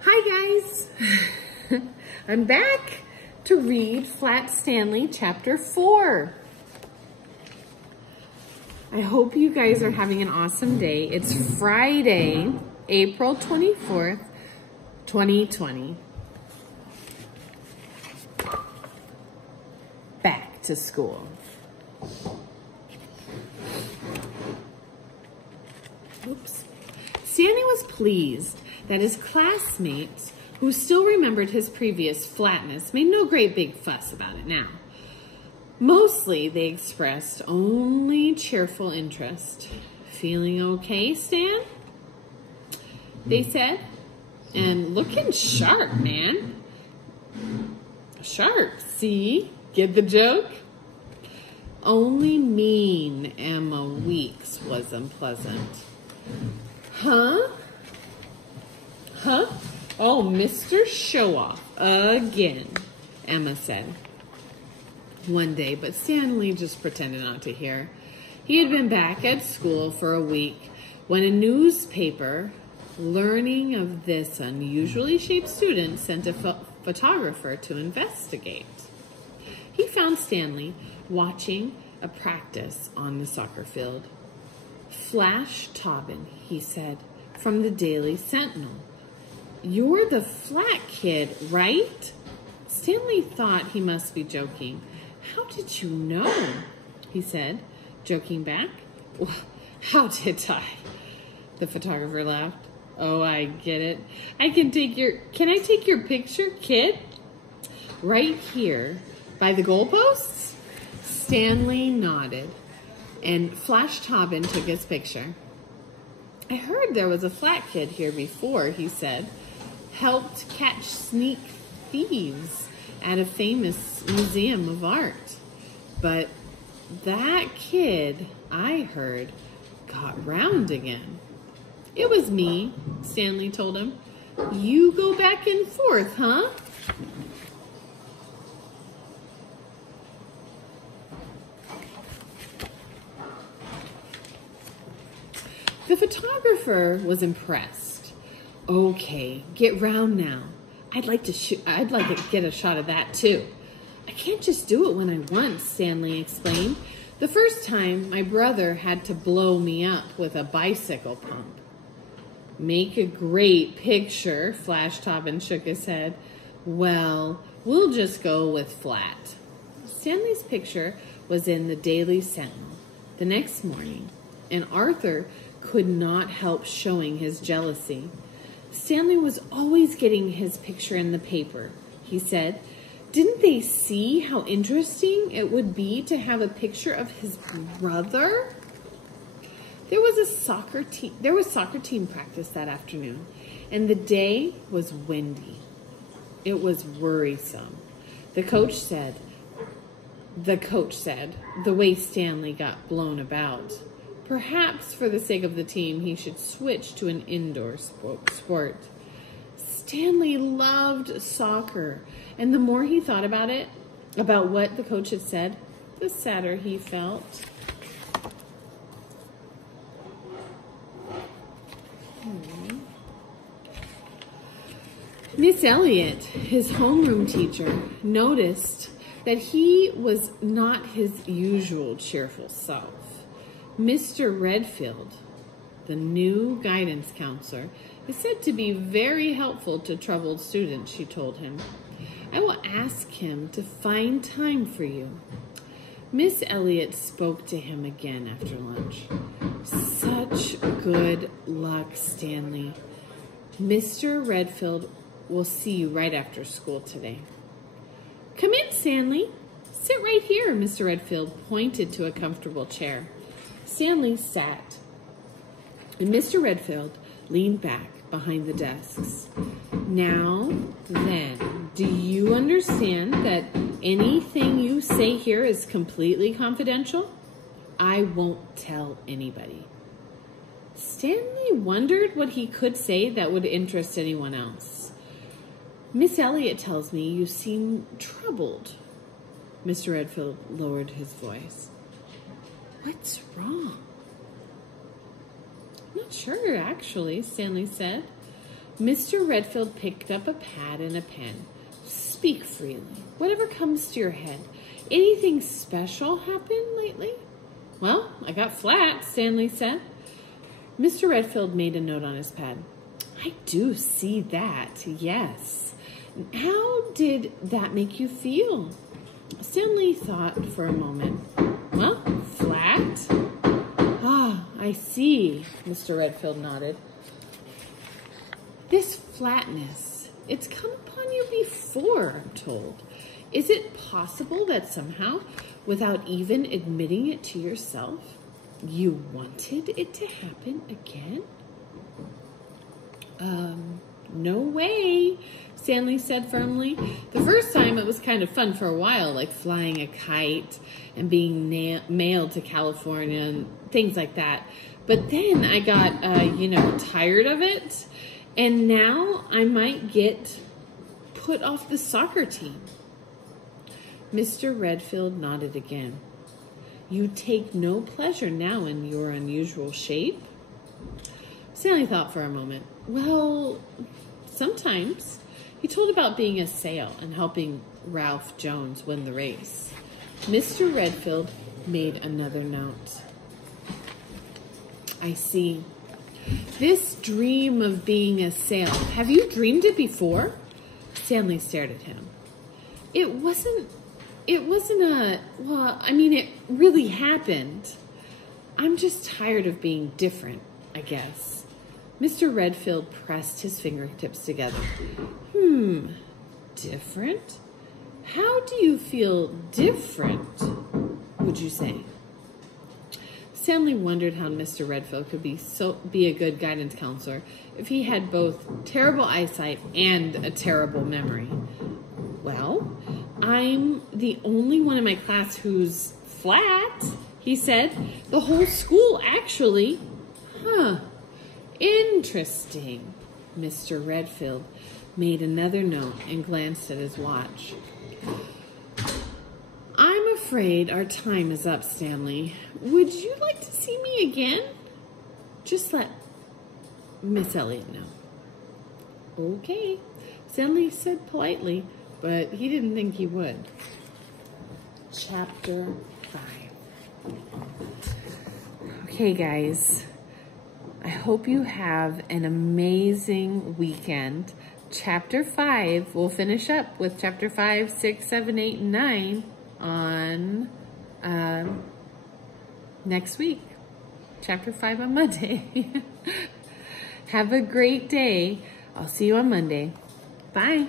Hi guys, I'm back to read Flat Stanley chapter 4. I hope you guys are having an awesome day. It's Friday, April 24th, 2020. Back to school. Oops. Stanley was pleased that his classmates, who still remembered his previous flatness, made no great big fuss about it now. Mostly, they expressed only cheerful interest. "Feeling okay, Stan?" they said. "And looking sharp, man." "Sharp, see? Get the joke?" Only mean Emma Weeks was unpleasant. Huh? Oh, Mr. Show-Off again, Emma said one day, but Stanley just pretended not to hear. He had been back at school for a week when a newspaper, learning of this unusually shaped student, sent a photographer to investigate. He found Stanley watching a practice on the soccer field. "Flash Tobin," he said, from the Daily Sentinel. "You're the flat kid, right?" Stanley thought he must be joking. "How did you know?" he said, joking back. "Well, how did I?" The photographer laughed. "Oh, I get it. Can I take your picture, kid?" "Right here, by the goalposts?" Stanley nodded, and Flash Tobin took his picture. "I heard there was a flat kid here before," he said. "Helped catch sneak thieves at a famous museum of art. But that kid, I heard, got round again." "It was me," Stanley told him. "You go back and forth, huh?" The photographer was impressed. "Okay, get round now. I'd like to get a shot of that too." "I can't just do it when I want," Stanley explained. "The first time, my brother had to blow me up with a bicycle pump." "Make a great picture," Flash Tobin shook his head. "Well, we'll just go with flat." Stanley's picture was in the Daily Sentinel the next morning, and Arthur could not help showing his jealousy. Stanley was always getting his picture in the paper, he said. Didn't they see how interesting it would be to have a picture of his brother? There was soccer team practice that afternoon, and the day was windy. It was worrisome. The coach said, the way Stanley got blown about. Perhaps for the sake of the team, he should switch to an indoor sport. Stanley loved soccer, and the more he thought about what the coach had said, the sadder he felt. Miss Elliott, his homeroom teacher, noticed that he was not his usual cheerful self. Mr. Redfield, the new guidance counselor, is said to be very helpful to troubled students, she told him. "I will ask him to find time for you." Miss Elliott spoke to him again after lunch. "Such good luck, Stanley. Mr. Redfield will see you right after school today." "Come in, Stanley. Sit right here," Mr. Redfield pointed to a comfortable chair. Stanley sat, and Mr. Redfield leaned back behind the desks. "Now, then, do you understand that anything you say here is completely confidential? I won't tell anybody." Stanley wondered what he could say that would interest anyone else. "Miss Elliott tells me you seem troubled." Mr. Redfield lowered his voice. "What's wrong?" "I'm not sure, actually," Stanley said. Mr. Redfield picked up a pad and a pen. Speak freely. Whatever comes to your head. Anything special happened lately? Well, I got flat, Stanley said. Mr. Redfield made a note on his pad. I do see that, yes. How did that make you feel? Stanley thought for a moment. Well, flat. Ah, I see, Mr. Redfield nodded. This flatness, it's come upon you before, I'm told. Is it possible that somehow, without even admitting it to yourself, you wanted it to happen again? No way, Stanley said firmly. The first time it was kind of fun for a while, like flying a kite and being mailed to California and things like that. But then I got, tired of it. And now I might get put off the soccer team. Mr. Redfield nodded again. You take no pleasure now in your unusual shape? Stanley thought for a moment. Well, sometimes. He told about being a sail and helping Ralph Jones win the race. Mr. Redfield made another note. I see. This dream of being a sail, have you dreamed it before? Stanley stared at him. It wasn't it really happened. I'm just tired of being different, I guess. Mr. Redfield pressed his fingertips together. Different? How do you feel different, would you say? Stanley wondered how Mr. Redfield could be a good guidance counselor if he had both terrible eyesight and a terrible memory. Well, I'm the only one in my class who's flat, he said. The whole school, actually. Interesting. Mr. Redfield made another note and glanced at his watch. I'm afraid our time is up, Stanley. Would you like to see me again? Just let Miss Elliot know. Okay, Stanley said politely, but he didn't think he would. Chapter 5. Okay, guys. I hope you have an amazing weekend. Chapter 5, we'll finish up with Chapter 5, 6, 7, 8, and 9 on next week. Chapter 5 on Monday. Have a great day. I'll see you on Monday. Bye.